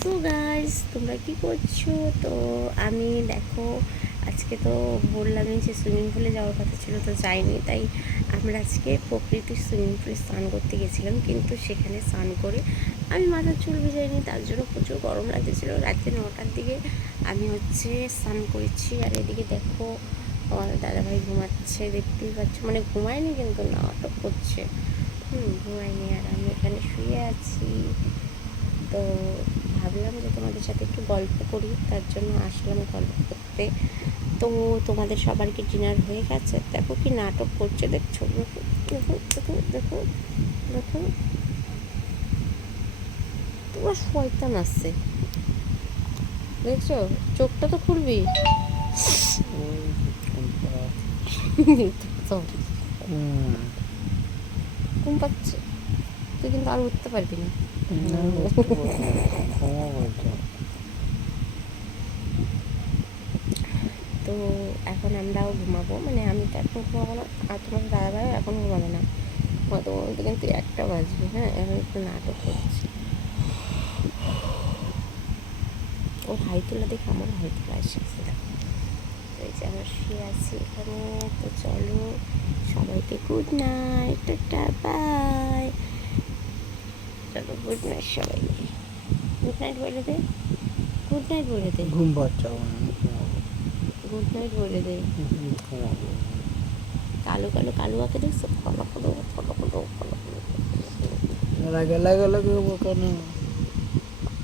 So guys, তোমরা কি করছো? তো আমি দেখো, আজকে তো বললামই যে সুইমিং পুলে যাওয়ার কথা ছিল, তো যাইনি। তাই আমরা আজকে প্রকৃতির সুইমিং পুলে স্নান করতে গেছিলাম, কিন্তু সেখানে স্নান করে আমি মাথার চুল ভিজাইনি, তার জন্য প্রচুর গরম লাগতেছিল। রাত্রে 9টার দিকে আমি স্নান করেছি। আর এদিকে দেখো, আমার দাদাভাই ঘুমাচ্ছে, দেখতেই পাচ্ছ। মানে ঘুমায়নি, কিন্তু নাটক করছে। ঘুমায়নি, আর আমি এখানে শুয়ে আছি। তো ভাবলাম যে তোমাদের সাথে একটু গল্প করি, তার জন্য আসলাম গল্প করতে। তো তোমাদের সবার কি ডিনার হয়ে গেছে? দেখো কি নাটক করছে, দেখছো? দেখো দেখো দেখো দেখো দেখো, তোমার শয়তান আসছে, দেখছো? চোখটা তো খুলবি। ঘুম পাচ্ছে, তুই কিন্তু আর উঠতে পারবি না। তো এখন আমরাও ঘুমাবো, মানে আমি তো এখন ঘুমাবো না, আর তোমার দাদাভাইও এখন ঘুমাবে না। ঘুমাতে ঘুমাতে কিন্তু 1টা বাজবে। হ্যাঁ, এখন একটু নাটক করছি। ওর হাই তোলা দেখে আমার হাই তোলা এসেছে। দেখো, এই যে আমরা শুয়ে আছি এখানে। তো চলো, সবাইকে গুড নাইট, টাটা, বাই। চলো, গুড নাইট সবাইকে। গুড নাইট বলে দে, গুড নাইট বলে দে, ঘুম পাচ্ছে। গুড নাইট বলে দে। কালো কালো কালুয়াকে দেখছো? Follow follow follow follow follow. লাগে লাগে লাগে কেন?